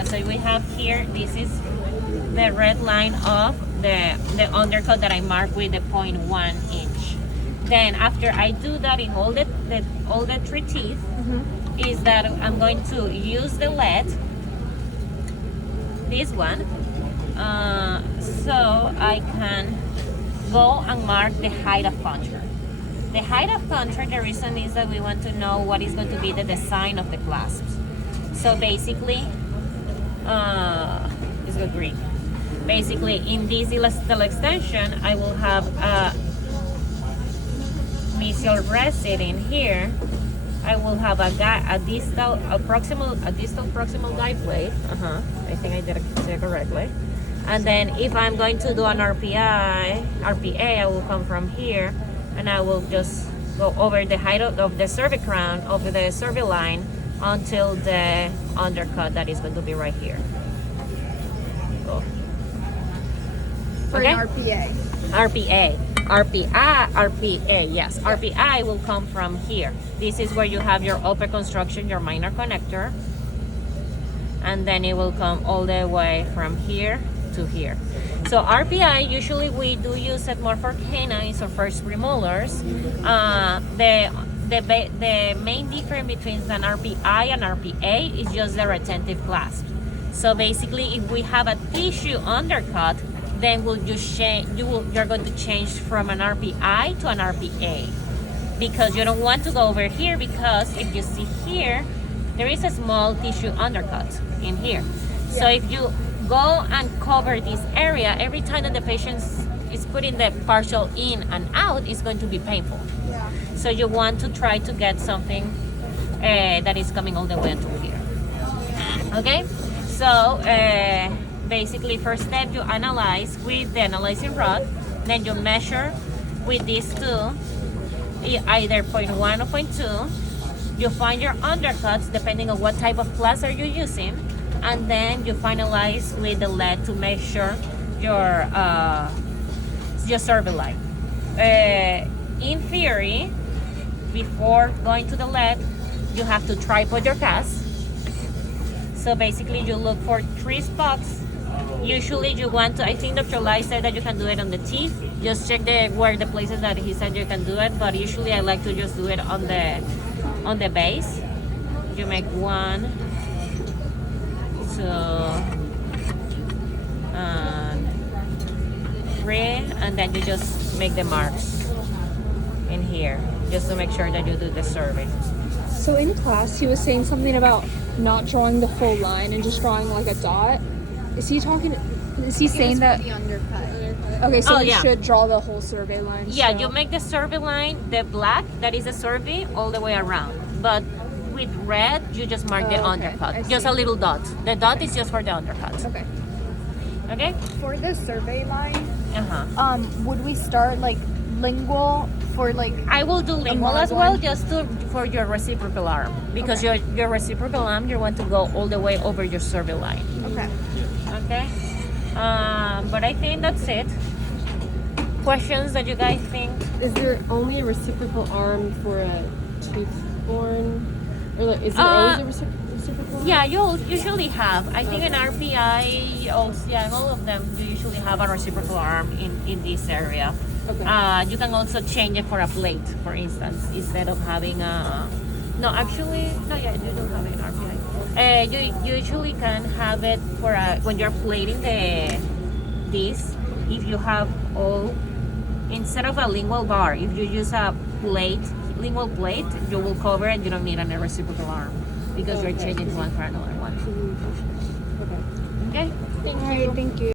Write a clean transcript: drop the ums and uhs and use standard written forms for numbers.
undercut. So we have here, this is the red line of the undercut that I marked with the 0.1 inch. Then after I do that in all the three teeth, is that I'm going to use the lead, this one, so I can go and mark the height of contour. The height of contour, the reason is that we want to know what is going to be the design of the clasps. So basically, let's go green. Basically, in this elastical extension, I will have a mesial resid in here. I will have a distal proximal guide plate. I think I did it correctly. And then if I'm going to do an RPA, I will come from here, and I will just go over the height of the survey crown, over the survey line, until the undercut that is going to be right here. Go. For an RPA. RPA, yes. RPI will come from here. This is where you have your upper construction, your minor connector. And then it will come all the way from here to here. So RPI, usually we do use it more for canines or first premolars. The main difference between an RPI and RPA is just the retentive clasp. So basically, if we have a tissue undercut, then we'll just change. You're going to change from an RPI to an RPA, because you don't want to go over here, because if you see here, there is a small tissue undercut in here. Yeah. So if you go and cover this area, every time that the patient is putting the partial in and out, it's going to be painful. Yeah. So you want to try to get something that is coming all the way until here. Okay, so basically, first step, you analyze with the analyzing rod, then you measure with these two, either 0.1 or 0.2. You find your undercuts depending on what type of plaster you're using, and then you finalize with the lead to measure your survey line. In theory, before going to the lead, you have to tripod your cast. So basically, you look for 3 spots. Usually you want to, I think Dr. Lai said that you can do it on the teeth. Just check where the places that he said you can do it, but usually I like to just do it on the base. You make 1, 2, and 3, and then you just make the marks in here, just to make sure that you do the survey. So in class, he was saying something about not drawing the full line and just drawing like a dot. Is he saying that? The undercut. Okay, so we should draw the whole survey line. Yeah, so. you make the survey line, the black, that is the survey, all the way around. But with red, you just mark the undercut. Just a little dot. The dot is just for the undercut. Okay. Okay? For the survey line, would we start like lingual for like? I will do lingual as well, just for your reciprocal arm, because your reciprocal arm, you want to go all the way over your survey line. okay. Okay, but I think that's it. Questions that you guys think? Is there only a reciprocal arm for a tooth-borne? Or like, is there always a reciprocal arm? Yeah, you'll usually have. I think in RPI, also, yeah, in all of them, you usually have a reciprocal arm in this area. Okay. You can also change it for a plate, for instance, instead of having a... No, actually, no, yeah, you don't have it in RPI. You usually can have it for when you're plating this. If you have all, instead of a lingual bar, if you use a lingual plate, you will cover it. You don't need a reciprocal arm, because you're changing one for another one. Okay. Okay. Thank you.